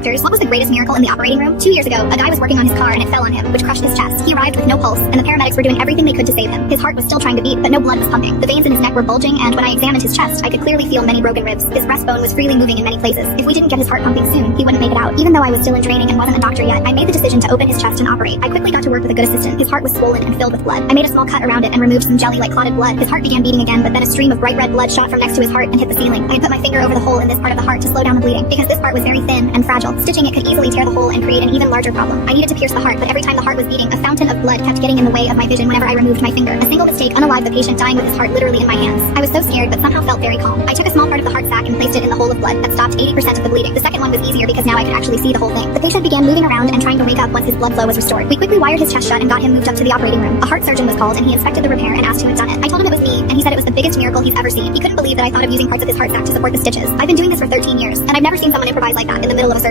Doctors, what was the greatest miracle in the operating room? 2 years ago, a guy was working on his car and it fell on him, which crushed his chest. He arrived with no pulse, and the paramedics were doing everything they could to save him. His heart was still trying to beat, but no blood was pumping. The veins in his neck were bulging, and when I examined his chest, I could clearly feel many broken ribs. His breastbone was freely moving in many places. If we didn't get his heart pumping soon, he wouldn't make it out. Even though I was still in training and wasn't a doctor yet, I made the decision to open his chest and operate. I quickly got to work with a good assistant. His heart was swollen and filled with blood. I made a small cut around it and removed some jelly like clotted blood. His heart began beating again, but then a stream of bright red blood shot from next to his heart and hit the ceiling. I had put my finger over the hole in this part of the heart to slow down the bleeding, because this part was very thin and fragile. Stitching it could easily tear the hole and create an even larger problem. I needed to pierce the heart, but every time the heart was beating, a fountain of blood kept getting in the way of my vision whenever I removed my finger. A single mistake unalived the patient, dying with his heart literally in my hands. I was so scared, but somehow felt very calm. I took a small part of the heart sac and placed it in the hole of blood. That stopped 80% of the bleeding. The second one was easier because now I could actually see the whole thing. The patient began moving around and trying to wake up once his blood flow was restored. We quickly wired his chest shut and got him moved up to the operating room. A heart surgeon was called and he inspected the repair and asked who had done it. I told him it was me, and he said it was the biggest miracle he's ever seen. He couldn't believe that I thought of using parts of his heart sac to support the stitches. I've been doing this for 13 years, and I've never seen someone improvise like that in the middle of a surgery.